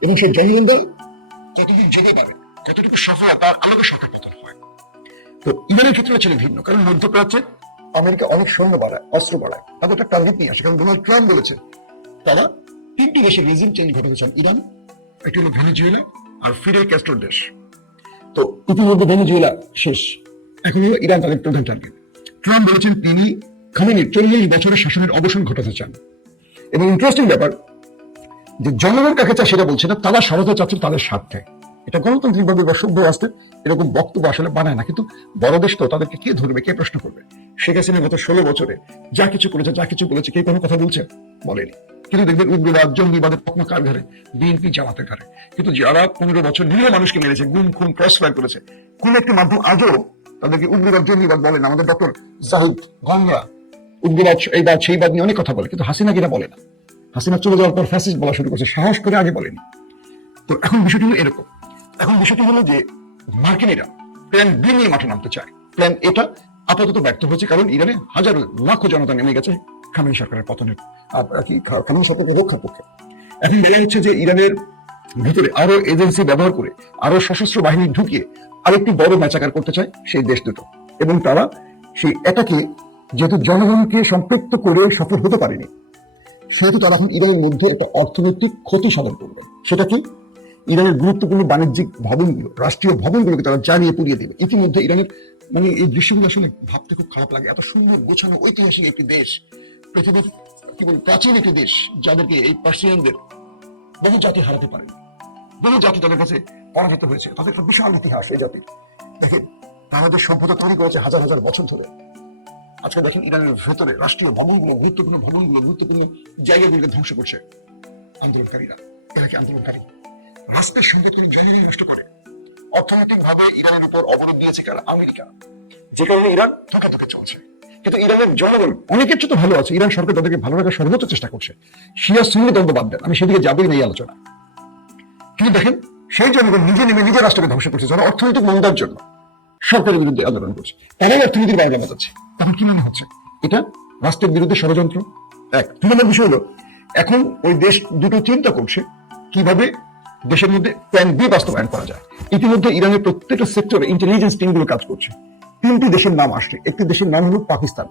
এবং সেই জনগণরা কতদিন যেতে পারে, কতটুকু সফলতা তার আলোকে সরকার পতন হয়। তো ইরানের ক্ষেত্রে ছিল ভিন্ন, কারণ মধ্যপ্রাচ্যে আমেরিকা অনেক সৈন্য বাড়ায়, অস্ত্র বাড়ায়। তাদের একটা টার্গেট নিয়ে আসে, কারণ ডোনাল্ড ট্রাম্প বলেছে তারা তিনটি দেশের রেজিম চেঞ্জ ঘটাতে চান, ইরান, একটি হলো ভেনিজুয়েলা আর ফিরে ক্যাস্ট্রোর দেশ। তো ইতিমধ্যে ভেনিজুয়েলা শেষ। এখন হলো ইরান তাদের প্রধান টার্গেট ট্রাম্প বলেছেন তিনি খামেনির চল্লিশ বছরের শাসনের অবসান ঘটাতে চান। এবং ইন্টারেস্টিং ব্যাপার, যে জনগণ কাকে চায় সেটা বলছে না, তারা সরাতে চাচ্ছে তাদের স্বার্থে। এটা গণতান্ত্রিক ভাবে বা সভ্য রাষ্ট্রে এরকম বক্তব্য আসলে বানায় না, কিন্তু বড় দেশ তো তাদেরকে কে ধরবে, কে প্রশ্ন করবে? শেখ হাসিনা গত ষোলো বছরে যা কিছু করেছে, যা কিছু বলেছে, কে কোনো কথা বলছে? বলেনি। কিন্তু দেখবেন উগ্রবাদ, জঙ্গিবাদের পক্ষ কার ঘরে বিএনপি জামাতের ঘরে কিন্তু যারা পনেরো বছর নিরীহ মানুষকে মেরেছে, গুম, খুন ক্রস ফায়ার করেছে কোন একটি মাধ্যম আজও তাদেরকে উগ্রবাদ, জঙ্গিবাদ বলেন, আমাদের ডক্টর জাহিদ গঙ্গা উগ্রবাদ, এই বাদ, সেই বাদ নিয়ে অনেক কথা বলে, কিন্তু হাসিনা কিনা বলে না। হাসিনা চলে যাওয়ার পর ফ্যাসিস্ট বলা শুরু করছে, সাহস করে আগে বলেনি। তো এখন বিষয়টি হলো এরকম। এখন বিষয়টি হলো যে মার্কিনিরা প্ল্যান বি নিয়ে মাঠে নামতে চায়। প্ল্যান এটা আপাতত ব্যর্থ হয়েছে, কারণ ইরানে হাজার লাখো জনতা নেমে গেছে খামেনি সরকারের পতনের কি খামেনি সরকারের রক্ষার পক্ষে। এখন বলা হচ্ছে যে ইরানের ভিতরে আরও এজেন্সি ব্যবহার করে, আরও সশস্ত্র বাহিনী ঢুকিয়ে আরেকটি বড় ম্যাচাকার করতে চায় সেই দেশ দুটো। এবং তারা সেই এটাকে যেহেতু জনগণকে সম্পৃক্ত করে সফল হতে পারেনি, সেহেতু তারা এখন ইরানের মধ্যে একটা অর্থনৈতিক ক্ষতি সাধন করবে। সেটা কি ইরানের গুরুত্বপূর্ণ বাণিজ্যিক ভবনগুলো, রাষ্ট্রীয় ভবনগুলোকে তারা জ্বালিয়ে পুড়িয়ে দেবে। ইতিমধ্যে ইরানের মানে এই দৃশ্যগুলো আসলে ভাবতে খুব খারাপ লাগে। এত সুন্দর গোছানো ঐতিহাসিক একটি দেশ, পৃথিবীর কি বল প্রাচীন একটি দেশ, যাদেরকে এই পার্সিয়ানদের বহু জাতি হারাতে পারে বহু জাতি তাদের কাছে পরাজিত হয়েছে। তাদের একটা বিশাল ইতিহাস এই জাতির। দেখেন, তারা যে সভ্যতা তৈরি করেছে হাজার হাজার বছর ধরে। আজকে দেখেন ইরানের ভেতরে রাষ্ট্রীয় ভবনগুলো, গুরুত্বপূর্ণ ভবনগুলো, গুরুত্বপূর্ণ জায়গাগুলোকে ধ্বংস করছে আন্দোলনকারীরা। এরা কি আন্দোলনকারী? রাষ্ট্রের সঙ্গে তিনি জায়গা নষ্ট করে। অর্থনৈতিক ভাবে ইরানের উপর অবরোধ দিয়েছে কারণ আমেরিকা। যে কারণে ইরান ধোকা ধোকা চলছে। কিন্তু ইরানের জনগণ অনেকের চেয়ে তো ভালো আছে। ইরান সরকার তাদেরকে ভালো রাখার সর্বোচ্চ চেষ্টা করছে। শিয়া সুন্নি দ্বন্দ্ব বাদ দেন। আমি সেদিকে যাবই নেই আলোচনা কিন্তু দেখেন সেই জনগণ নিজে নেমে নিজের রাষ্ট্রকে ধ্বংস করছে যারা অর্থনৈতিক মন্দার জন্য সরকারের বিরুদ্ধে আন্দোলন করছে। তারাই অর্থনীতির বাইরে যাচ্ছে। তখন কি মনে হচ্ছে? এটা রাষ্ট্রের বিরুদ্ধে ষড়যন্ত্র? এক। দুই নম্বর বিষয় হলো, এখন ওই দেশ দুটো চিন্তা করছে, কীভাবে দেশের মধ্যে প্ল্যান বি বাস্তবায়ন করা যায়। ইতিমধ্যে ইরানের প্রত্যেকটা সেক্টরে ইন্টেলিজেন্স টিমগুলো কাজ করছে। তিনটি দেশের নাম আসছে। একটি দেশের নাম হলো পাকিস্তান।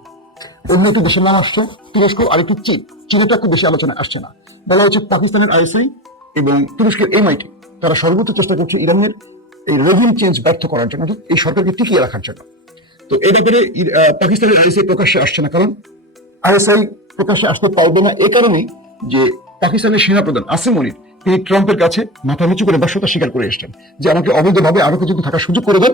অন্য একটি দেশের নাম আসছে তুরস্ক, আরেকটি চীন। চীনেটা খুব বেশি আলোচনা আসছে না। বলা হচ্ছে পাকিস্তানের আইএসআই এবং তুরস্কের এমআইটি তারা সর্বোচ্চ চেষ্টা করছে ইরানের এই রেভিন চেঞ্জ ব্যর্থ করার জন্য, অর্থাৎ এই সরকারকে টিকিয়ে রাখার জন্য। তো এই ব্যাপারে পাকিস্তানের আইএসআই প্রকাশ্যে আসছে না, কারণ আইএসআই প্রকাশ্যে আসতে পারবে না এ কারণেই যে পাকিস্তানের সেনাপ্রধান আসিম মনির তিনি ট্রাম্পের কাছে মাথা নিচু করে ব্যর্থতা স্বীকার করে এসেছেন, যে আমাকে অবৈধভাবে আরও কিছুদিন থাকার সুযোগ করে দেন।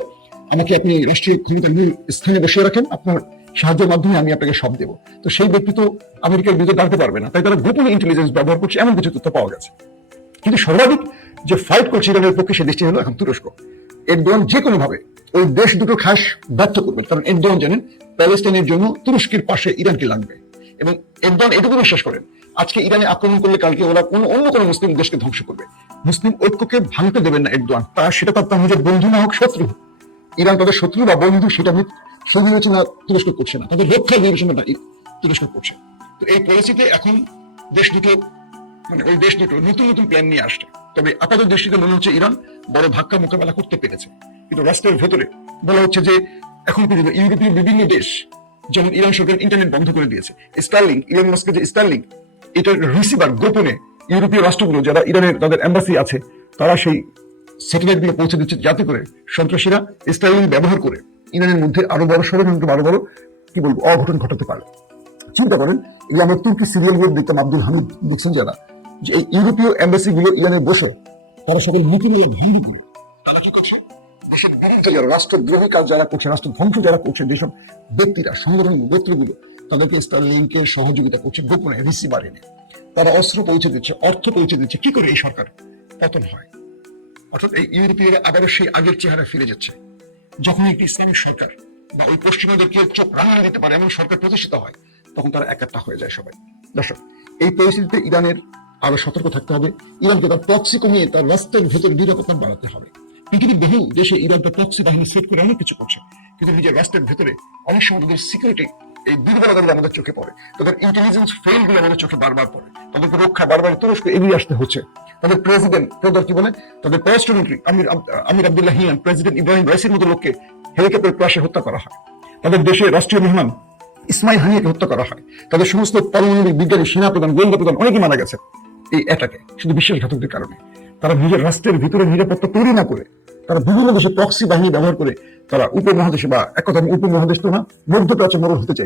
আমাকে আপনি রাষ্ট্রীয় ক্ষমতার মূল স্থানে বসিয়ে রাখেন, আপনার সাহায্যের মাধ্যমে আমি আপনাকে সব দেবো। তো সেই ব্যক্তি তো আমেরিকার বিরুদ্ধে দাঁড়াতে পারবে না, তাই তারা গোপনে ইন্টেলিজেন্স ব্যবহার করছে, এমন কিছু তথ্য পাওয়া গেছে। কিন্তু সর্বাধিক যে ফাইট করছে ইরানের পক্ষে সে দেশটি হলো এখন তুরস্ক। এরদোয়ান যে কোনো ভাবে ওই দেশ দুটো খাস ব্যর্থ করবে। কারণ এরদোয়ান জানেন প্যালেস্টাইনের জন্য তুরস্কের পাশে ইরানকে লাগবে। এবং এরদোয়ান এটুকু বিশ্বাস করেন, আজকে ইরানে আক্রমণ করলে কালকে ওরা কোনো অন্য কোনো মুসলিম দেশকে ধ্বংস করবে। মুসলিম ঐক্যকে ভাঙতে দেবেন না এরদোয়ান। তা সেটা তার তার নিজের বন্ধু না হোক, শত্রু। ইরান তাদের শত্রু বা বন্ধু সেটা সেই বিবেচনা তুরস্ক করছে না। তাদের রক্ষার বিবেচনাটা তুরস্ক করছে। তো এই পলিসিতে এখন দেশ দুটো মানে ওই দেশ দুটো নতুন নতুন প্ল্যান নিয়ে আসছে। তবে আপাতত দৃষ্টিতে মনে হচ্ছে ইরান বড় ধাক্কা মোকাবেলা করতে পেরেছে। কিন্তু রাষ্ট্রের ভেতরে বলা হচ্ছে যে এখন পর্যন্ত ইউরোপীয় বিভিন্ন দেশ, যেমন ইরান সরকার ইন্টারনেট বন্ধ করে দিয়েছে। স্টারলিং ইরান মাস্কের যে স্টারলিং এটার রিসিভার গোপনে ইউরোপীয় রাষ্ট্রগুলো যারা ইরানের তাদের এম্বাসি আছে, তারা সেই স্যাটেলাইটগুলো পৌঁছে দিচ্ছে যাতে করে সন্ত্রাসীরা স্টারলিং ব্যবহার করে ইরানের মধ্যে আরও বড় ষড়যন্ত্র, আরও বড়, কি বলব, অঘটন ঘটাতে পারে। চিন্তা করেন, এই আমরা তুর্কি সিরিয়ালগুলো দেখতাম আব্দুল হামিদ দেখছেন যারা যে এই ইউরোপীয় এম্বাসি গুলো ইরানে বসে, তারা সকল নীতিমালা ভঙ্গ করে। তারা কি করছে? দেশের বিরুদ্ধে যারা রাষ্ট্রদ্রোহী কাজ যারা করছে, রাষ্ট্র ধ্বংস যারা করছে, যেসব ব্যক্তিরা সংগঠন গোত্রগুলো তাদেরকে স্টারলিংকের সহযোগিতা করছে, গোপনে তারা অস্ত্র পৌঁছে দিচ্ছে, অর্থ পৌঁছে দিচ্ছে, কি করে এই সরকার? পতন হয়। অর্থাৎ এই ইউরোপীয়রা আবারও সেই আগের চেহারা ফিরে যাচ্ছে। যখন একটি ইসলামিক সরকার বা ওই পশ্চিমাদেরকে চোখ রাঙা দিতে পারে, এমন সরকার প্রতিষ্ঠিত হয়, তখন তারা একাত্তা হয়ে যায় সবাই। দর্শক, এই পরিস্থিতিতে ইরানের আরও সতর্ক থাকতে হবে। ইরানকে তার প্রক্সি কমিয়ে তার রাষ্ট্রের ভেতর নিরাপত্তা বাড়াতে হবে। পৃথিবীর বহু দেশে ইরান তার প্রক্সি বাহিনী সেট করে অনেক কিছু করছে। কিন্তু নিজের রাষ্ট্রের ভেতরে অনেক সময় তাদের সিকিউরিটি এই দুর্বলতাগুলো আমাদের চোখে পড়ে। তাদের ইন্টেলিজেন্স ফেলগুলো আমাদের চোখে বারবার পড়ে। তাদেরকে রক্ষা বারবার তুরস্ক এগিয়ে আসতে হচ্ছে। তাদের প্রেসিডেন্ট তাদের কি বলে? তাদের পররাষ্ট্রমন্ত্রী Amir Amir Abdollahian president Ebrahim রাইসির মতো লোককে হেলিকপ্টার ক্রাশে হত্যা করা হয়। তাদের দেশে রাষ্ট্রীয় মেহমান ইসমাইল হানিয়াকে হত্যা করা হয়। তাদের সমস্ত পারমাণবিক বিজ্ঞানী সেনা প্রধান গোয়েন্দা প্রধান অনেকেই মারা গেছে। এই অ্যাটাকে শুধু বিশ্বাসঘাতকদের কারণে। তারা নিজের রাষ্ট্রের ভিতরে নিরাপত্তা তৈরি না করে, তারা বিভিন্ন দেশে প্রক্সি বাহিনী ব্যবহার করে তারা উপমহাদেশে বা এক কথা উপমহাদেশ তো না, মধ্যপ্রাচ্য মরণ হতে চাই